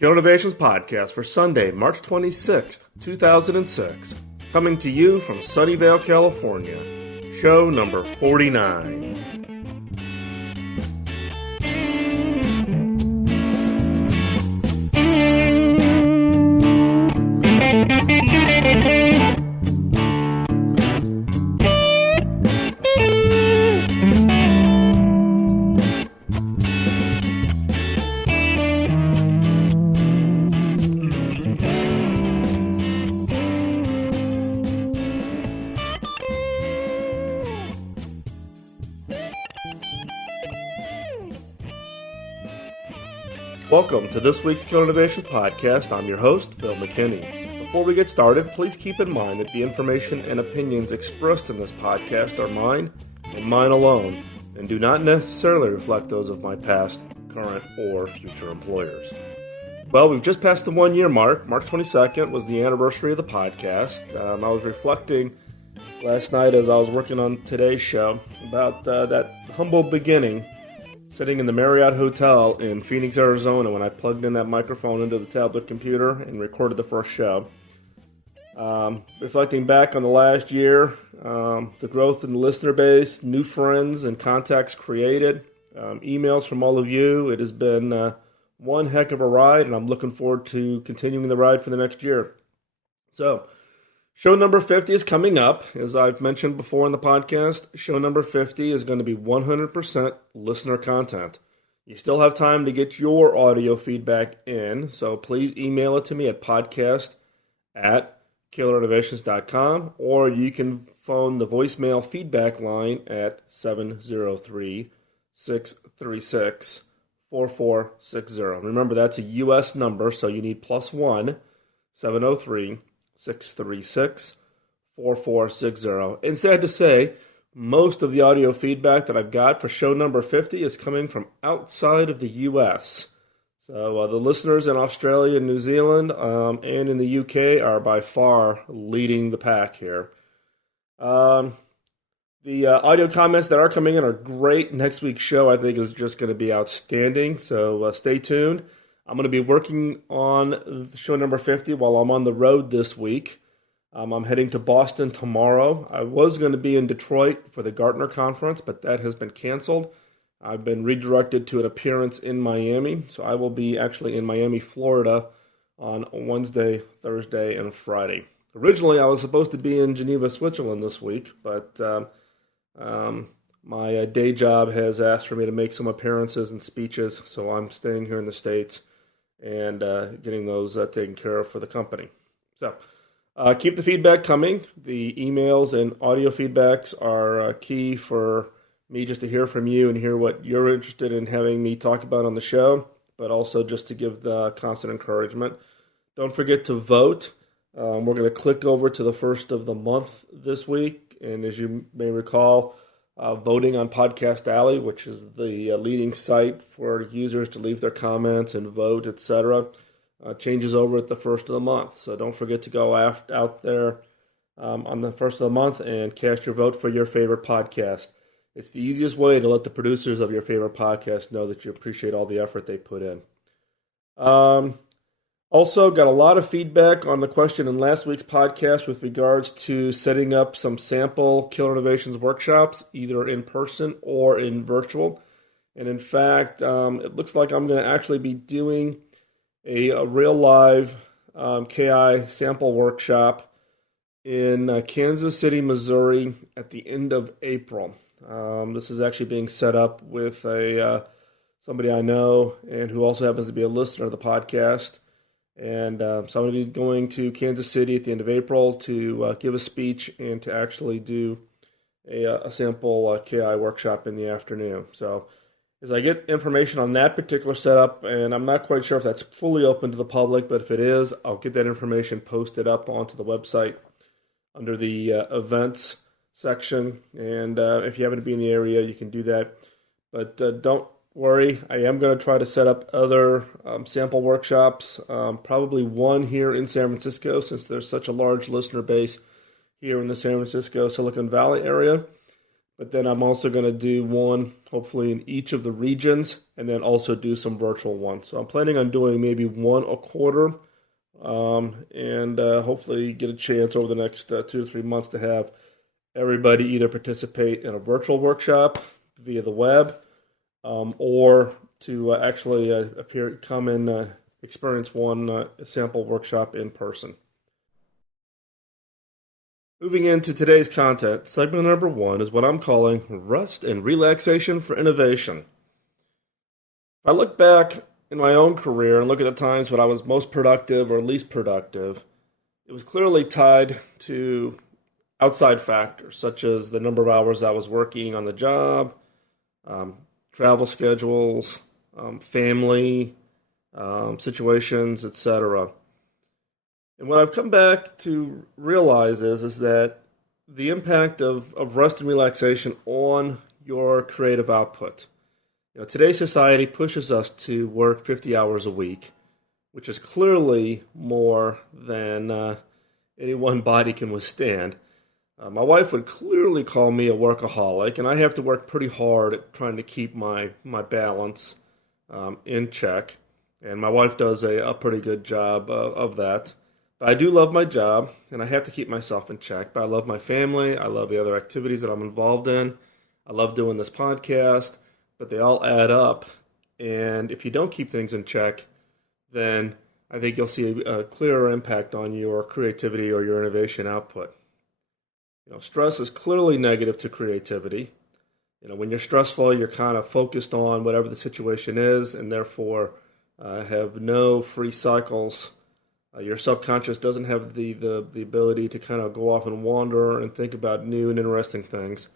Killer Innovations Podcast for Sunday, March 26th, 2006. Coming to you from Sunnyvale, California. Show number 49. Welcome to this week's Killer Innovations Podcast. I'm your host, Phil McKinney. Before we get started, please keep in mind that the information and opinions expressed in this podcast are mine and mine alone, and do not necessarily reflect those of my past, current, or future employers. Well, we've just passed the 1 year mark. March 22nd was the anniversary of the podcast. I was reflecting last night as I was working on today's show about that humble beginning, sitting in the Marriott Hotel in Phoenix, Arizona, when I plugged in that microphone into the tablet computer and recorded the first show. Reflecting back on the last year, the growth in the listener base, new friends and contacts created, emails from all of you. It has been one heck of a ride, and I'm looking forward to continuing the ride for the next year. So, show number 50 is coming up. As I've mentioned before in the podcast, show number 50 is going to be 100% listener content. You still have time to get your audio feedback in, so please email it to me at podcast@killerinnovations.com, or you can phone the voicemail feedback line at 703-636-4460. Remember, that's a U.S. number, so you need +1 703-636-4460. And sad to say, most of the audio feedback that I've got for show number 50 is coming from outside of the U.S. So the listeners in Australia and New Zealand and in the UK are by far leading the pack here. The audio comments that are coming in are great. Next week's show, I think, is just going to be outstanding. So stay tuned. I'm going to be working on show number 50 while I'm on the road this week. I'm heading to Boston tomorrow. I was going to be in Detroit for the Gartner Conference, but that has been canceled. I've been redirected to an appearance in Miami, so I will be actually in Miami, Florida on Wednesday, Thursday, and Friday. Originally, I was supposed to be in Geneva, Switzerland this week, but my day job has asked for me to make some appearances and speeches, so I'm staying here in the States and getting those taken care of for the company. So keep the feedback coming. The emails and audio feedbacks are key for me just to hear from you and hear what you're interested in having me talk about on the show, but also just to give the constant encouragement. Don't forget to vote. We're going to click over to the first of the month this week, and as you may recall, voting on Podcast Alley, which is the leading site for users to leave their comments and vote, etc., changes over at the first of the month. So don't forget to go out there on the first of the month and cast your vote for your favorite podcast. It's the easiest way to let the producers of your favorite podcast know that you appreciate all the effort they put in. Also, got a lot of feedback on the question in last week's podcast with regards to setting up some sample Killer Innovations workshops, either in person or in virtual. And in fact, it looks like I'm going to actually be doing a real live KI sample workshop in Kansas City, Missouri at the end of April. This is actually being set up with somebody I know and who also happens to be a listener of the podcast. And so I'm going to be going to Kansas City at the end of April to give a speech and to actually do a sample KI workshop in the afternoon. So as I get information on that particular setup, and I'm not quite sure if that's fully open to the public, but if it is, I'll get that information posted up onto the website under the events section. And if you happen to be in the area, you can do that. But don't worry, I am going to try to set up other sample workshops, probably one here in San Francisco, since there's such a large listener base here in the San Francisco, Silicon Valley area. but then I'm also going to do one, hopefully in each of the regions, and then also do some virtual ones. So I'm planning on doing maybe one a quarter, and hopefully get a chance over the next 2 to 3 months to have everybody either participate in a virtual workshop via the web, or to actually come and experience one sample workshop in person. Moving into today's content, segment number 1 is what I'm calling Rest and Relaxation for Innovation. If I look back in my own career and look at the times when I was most productive or least productive, it was clearly tied to outside factors, such as the number of hours I was working on the job, travel schedules, family situations, etc. And what I've come back to realize is that the impact of rest and relaxation on your creative output. Today's society pushes us to work 50 hours a week, which is clearly more than any one body can withstand. My wife would clearly call me a workaholic, and I have to work pretty hard at trying to keep my balance in check. And my wife does a pretty good job of that. But I do love my job, and I have to keep myself in check. But I love my family. I love the other activities that I'm involved in. I love doing this podcast, but they all add up. And if you don't keep things in check, then I think you'll see a clearer impact on your creativity or your innovation output. Stress is clearly negative to creativity. When you're stressful, you're kind of focused on whatever the situation is, and therefore have no free cycles. Your subconscious doesn't have the ability to kind of go off and wander and think about new and interesting things.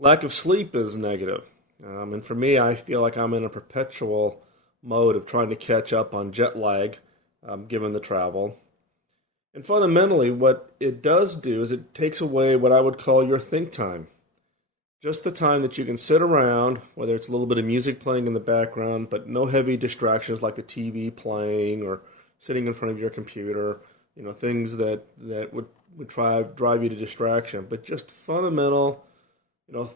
Lack of sleep is negative. And for me, I feel like I'm in a perpetual mode of trying to catch up on jet lag, given the travel. And fundamentally, what it does do is it takes away what I would call your think time. Just the time that you can sit around, whether it's a little bit of music playing in the background, but no heavy distractions like the TV playing or sitting in front of your computer, things that would drive you to distraction, but just fundamental,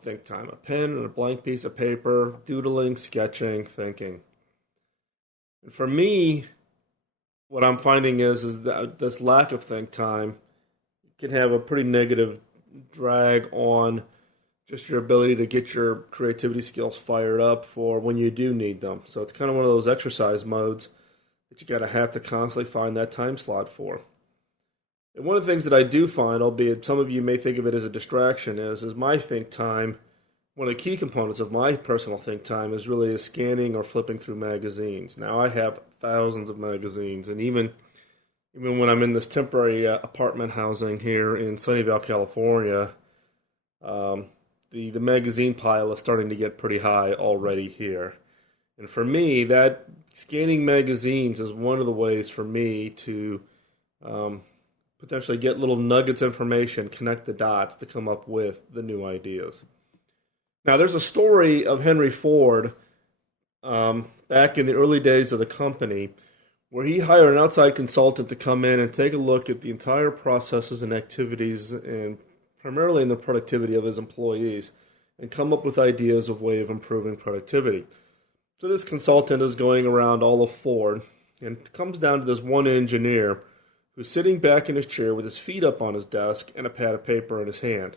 think time. A pen and a blank piece of paper, doodling, sketching, thinking. And for me, what I'm finding is that this lack of think time can have a pretty negative drag on just your ability to get your creativity skills fired up for when you do need them. So it's kind of one of those exercise modes that you got to have to constantly find that time slot for. And one of the things that I do find, albeit some of you may think of it as a distraction, is my think time. One of the key components of my personal think time is really scanning or flipping through magazines. Now I have thousands of magazines, and even when I'm in this temporary apartment housing here in Sunnyvale, California, the magazine pile is starting to get pretty high already here. And for me, that scanning magazines is one of the ways for me to potentially get little nuggets of information, connect the dots to come up with the new ideas. Now, there's a story of Henry Ford back in the early days of the company where he hired an outside consultant to come in and take a look at the entire processes and activities and primarily in the productivity of his employees and come up with ideas of way of improving productivity. So this consultant is going around all of Ford and comes down to this one engineer who's sitting back in his chair with his feet up on his desk and a pad of paper in his hand.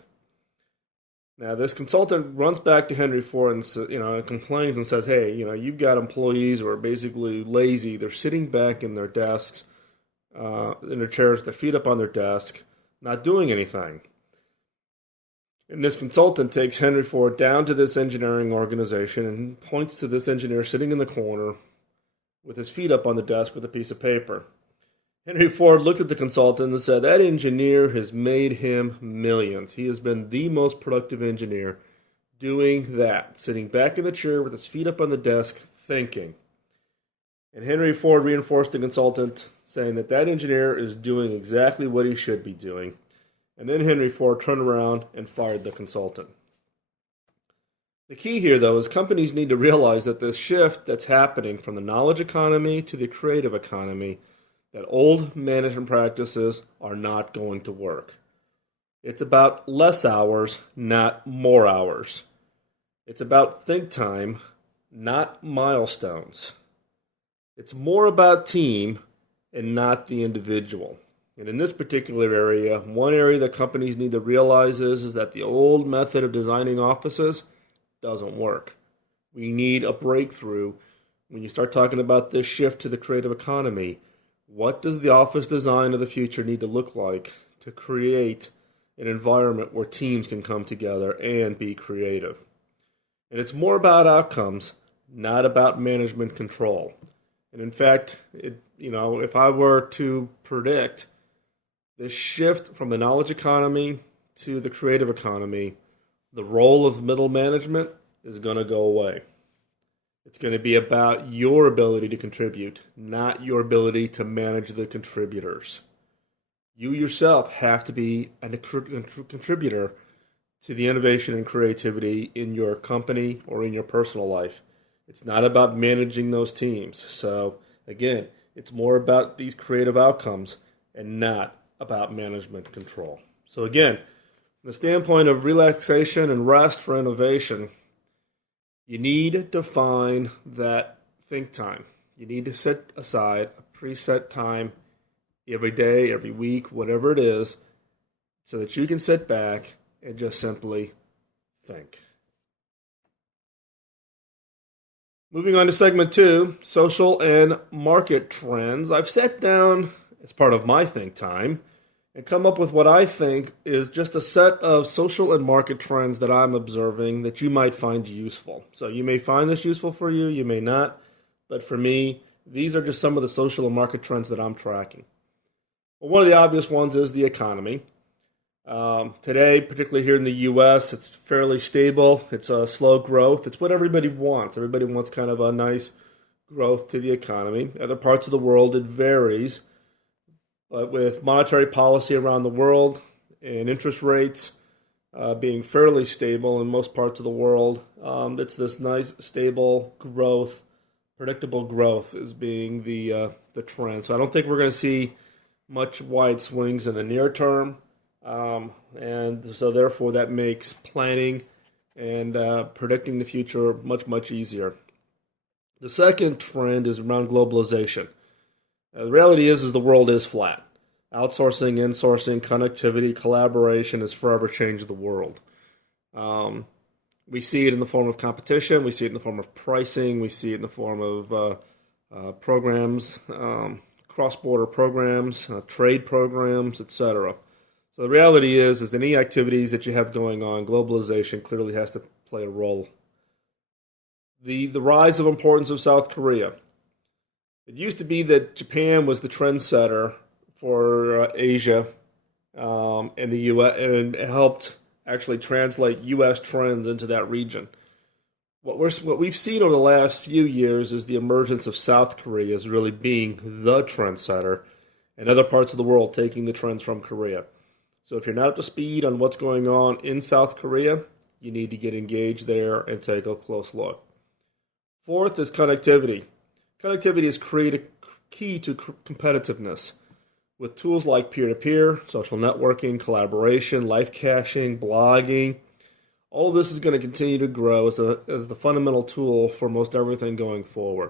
Now, this consultant runs back to Henry Ford and complains and says, hey, you've got employees who are basically lazy. They're sitting back in their desks, in their chairs, with their feet up on their desk, not doing anything. And this consultant takes Henry Ford down to this engineering organization and points to this engineer sitting in the corner with his feet up on the desk with a piece of paper. Henry Ford looked at the consultant and said, that engineer has made him millions. He has been the most productive engineer doing that, sitting back in the chair with his feet up on the desk, thinking. And Henry Ford reinforced the consultant, saying that engineer is doing exactly what he should be doing. And then Henry Ford turned around and fired the consultant. The key here, though, is companies need to realize that the shift that's happening from the knowledge economy to the creative economy, that old management practices are not going to work. It's about less hours, not more hours. It's about think time, not milestones. It's more about team and not the individual. And in this particular area, one area that companies need to realize is that the old method of designing offices doesn't work. We need a breakthrough when you start talking about this shift to the creative economy. What does the office design of the future need to look like to create an environment where teams can come together and be creative? And it's more about outcomes, not about management control. And in fact, if I were to predict this shift from the knowledge economy to the creative economy, the role of middle management is going to go away. It's going to be about your ability to contribute, not your ability to manage the contributors. You yourself have to be a contributor to the innovation and creativity in your company or in your personal life. It's not about managing those teams. So again, it's more about these creative outcomes and not about management control. So again, from the standpoint of relaxation and rest for innovation, you need to find that think time. You need to set aside a preset time every day, every week, whatever it is, so that you can sit back and just simply think. Moving on to segment 2, social and market trends. I've sat down as part of my think time and come up with what I think is just a set of social and market trends that I'm observing that you might find useful. So you may find this useful for you, you may not, but for me, these are just some of the social and market trends that I'm tracking. Well, one of the obvious ones is the economy. Today, particularly here in the U.S., it's fairly stable. It's a slow growth. It's what everybody wants. Everybody wants kind of a nice growth to the economy. Other parts of the world, it varies. But with monetary policy around the world and interest rates being fairly stable in most parts of the world, it's this nice, stable growth, predictable growth is being the trend. So I don't think we're going to see much wide swings in the near term. And so therefore that makes planning and predicting the future much, much easier. The second trend is around globalization. The reality is the world is flat. Outsourcing, insourcing, connectivity, collaboration has forever changed the world. We see it in the form of competition. We see it in the form of pricing. We see it in the form of programs, cross-border programs, trade programs, etc. So the reality is any activities that you have going on, globalization clearly has to play a role. The rise of importance of South Korea. It used to be that Japan was the trendsetter for Asia and the U.S. and it helped actually translate U.S. trends into that region. What we've seen over the last few years is the emergence of South Korea as really being the trendsetter, and other parts of the world taking the trends from Korea. So if you're not up to speed on what's going on in South Korea, you need to get engaged there and take a close look. Fourth is connectivity. Connectivity is key to competitiveness. With tools like peer-to-peer, social networking, collaboration, live caching, blogging, all of this is going to continue to grow as the fundamental tool for most everything going forward.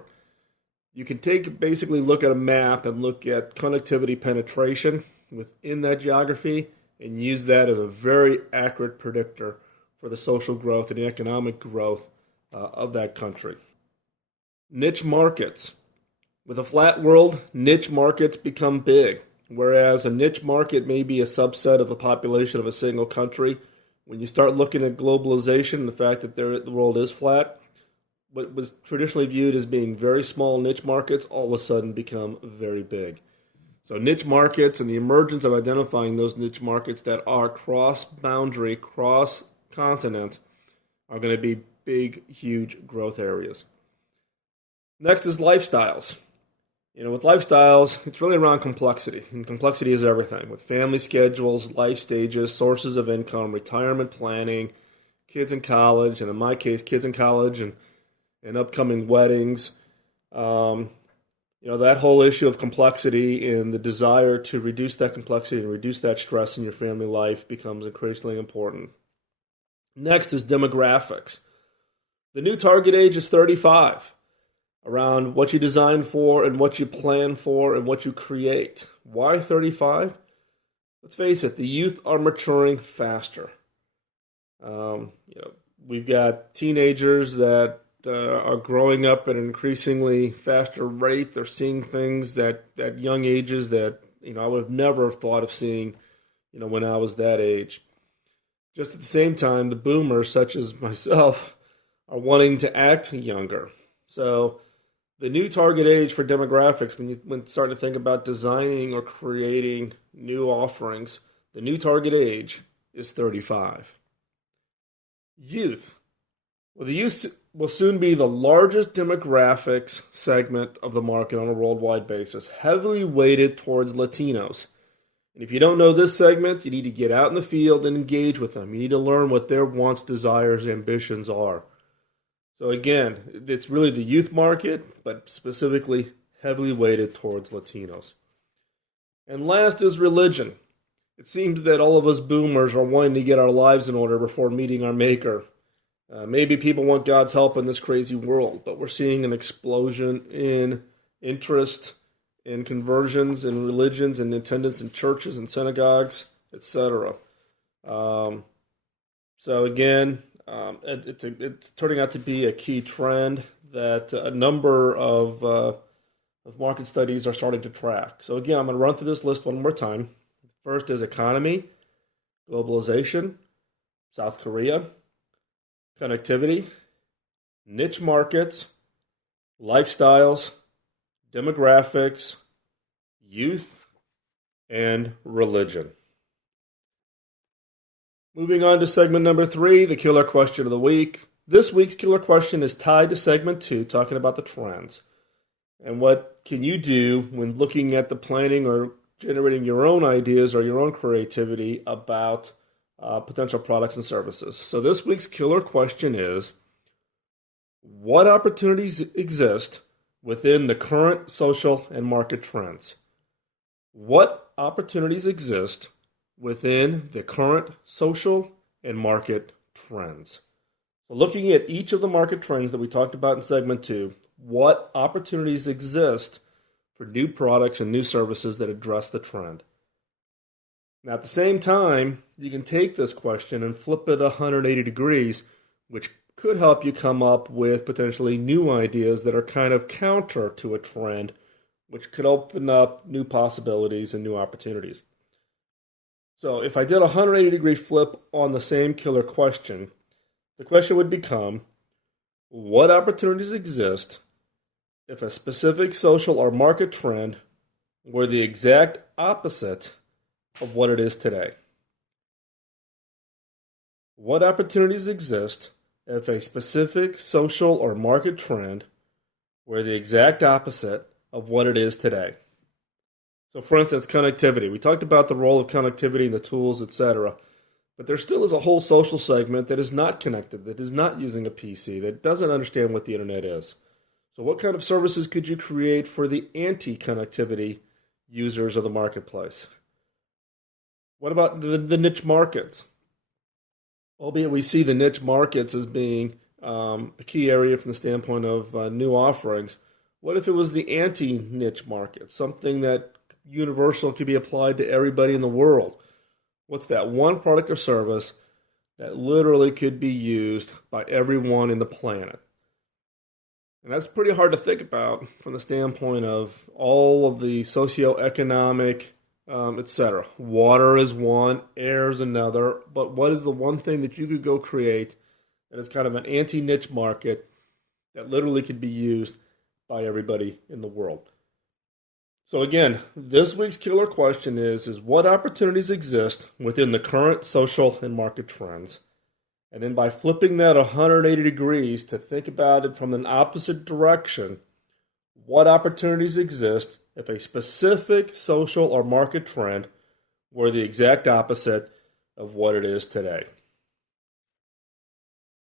You can basically look at a map and look at connectivity penetration within that geography and use that as a very accurate predictor for the social growth and the economic growth of that country. Niche markets. With a flat world, niche markets become big. Whereas a niche market may be a subset of the population of a single country, when you start looking at globalization and the fact that the world is flat, what was traditionally viewed as being very small niche markets all of a sudden become very big. So niche markets and the emergence of identifying those niche markets that are cross-boundary, cross-continent are going to be big, huge growth areas. Next is lifestyles. With lifestyles, it's really around complexity, and complexity is everything. With family schedules, life stages, sources of income, retirement planning, kids in college, and in my case, kids in college and upcoming weddings. That whole issue of complexity and the desire to reduce that complexity and reduce that stress in your family life becomes increasingly important. Next is demographics. The new target age is 35, around what you design for and what you plan for and what you create. Why 35? Let's face it, the youth are maturing faster. We've got teenagers that are growing up at an increasingly faster rate. They're seeing things at young ages that I would have never thought of seeing when I was that age. Just at the same time, the boomers, such as myself, are wanting to act younger. So the new target age for demographics, when you start to think about designing or creating new offerings, the new target age is 35. Youth. Well, the youth will soon be the largest demographics segment of the market on a worldwide basis, heavily weighted towards Latinos. And if you don't know this segment, you need to get out in the field and engage with them. You need to learn what their wants, desires, ambitions are. So again, it's really the youth market, but specifically heavily weighted towards Latinos. And last is religion. It seems that all of us boomers are wanting to get our lives in order before meeting our maker. Maybe people want God's help in this crazy world, but we're seeing an explosion in interest in conversions in religions and attendance in churches and synagogues, etc. So again, it's turning out to be a key trend that a number of market studies are starting to track. So again, I'm going to run through this list one more time. First is economy, globalization, South Korea, connectivity, niche markets, lifestyles, demographics, youth, and religion. Moving on to segment number 3, the killer question of the week. This week's killer question is tied to segment 2, talking about the trends. And what can you do when looking at the planning or generating your own ideas or your own creativity about potential products and services. So this week's killer question is, what opportunities exist within the current social and market trends? What opportunities exist within the current social and market trends? So looking at each of the market trends that we talked about in segment 2, what opportunities exist for new products and new services that address the trend? Now, at the same time, you can take this question and flip it 180 degrees, which could help you come up with potentially new ideas that are kind of counter to a trend, which could open up new possibilities and new opportunities. So if I did a 180-degree flip on the same killer question, the question would become, what opportunities exist if a specific social or market trend were the exact opposite of what it is today? What opportunities exist if a specific social or market trend were the exact opposite of what it is today? So for instance, connectivity. We talked about the role of connectivity and the tools, etc. But there still is a whole social segment that is not connected, that is not using a PC, that doesn't understand what the internet is. So what kind of services could you create for the anti-connectivity users of the marketplace? What about the niche markets? Albeit we see the niche markets as being a key area from the standpoint of new offerings. What if it was the anti-niche market, something that universal could be applied to everybody in the world? What's that one product or service that literally could be used by everyone in the planet? And that's pretty hard to think about from the standpoint of all of the socioeconomic, etc. Water is one, air is another, but what is the one thing that you could go create that is kind of an anti-niche market that literally could be used by everybody in the world? So again, this week's killer question is what opportunities exist within the current social and market trends? And then by flipping that 180 degrees to think about it from an opposite direction, what opportunities exist if a specific social or market trend were the exact opposite of what it is today?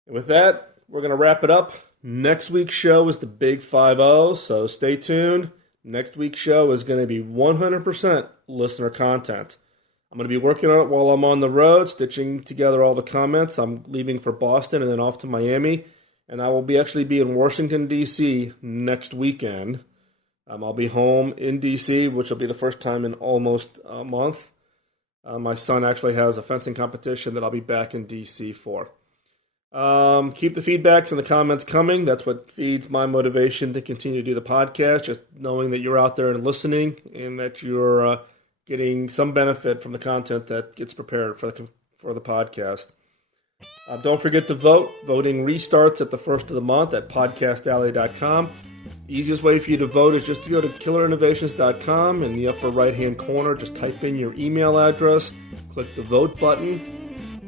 And with that, we're going to wrap it up. Next week's show is the Big 5-0, so stay tuned. Next week's show is going to be 100% listener content. I'm going to be working on it while I'm on the road, stitching together all the comments. I'm leaving for Boston and then off to Miami. And I will actually be in Washington, D.C. next weekend. I'll be home in D.C., which will be the first time in almost a month. My son actually has a fencing competition that I'll be back in D.C. for. Keep the feedbacks and the comments coming. That's what feeds my motivation to continue to do the podcast, just knowing that you're out there and listening and that you're getting some benefit from the content that gets prepared for the podcast. Don't forget to vote. Voting restarts at the first of the month at podcastalley.com. The easiest way for you to vote is just to go to killerinnovations.com. In the upper right-hand corner, just type in your email address, click the vote button.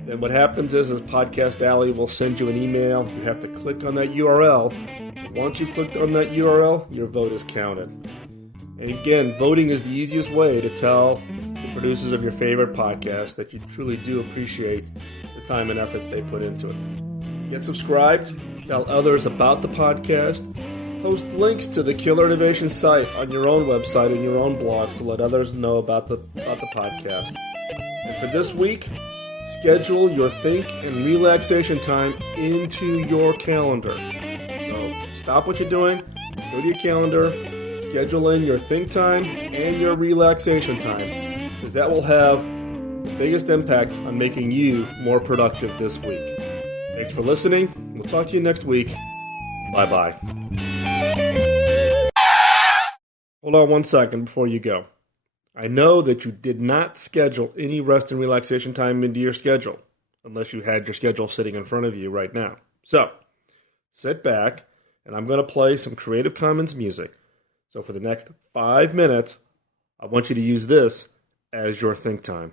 Then what happens is Podcast Alley will send you an email. You have to click on that URL. Once you clicked on that URL, your vote is counted. And again, voting is the easiest way to tell the producers of your favorite podcast that you truly do appreciate the time and effort they put into it. Get subscribed, tell others about the podcast, post links to the Killer Innovation site on your own website and your own blogs to let others know about the podcast. And for this week, schedule your think and relaxation time into your calendar. So stop what you're doing, go to your calendar, schedule in your think time and your relaxation time, because that will have the biggest impact on making you more productive this week. Thanks for listening. We'll talk to you next week. Bye-bye. Hold on one second before you go. I know that you did not schedule any rest and relaxation time into your schedule, unless you had your schedule sitting in front of you right now. So, sit back, and I'm going to play some Creative Commons music. So for the next 5 minutes, I want you to use this as your think time.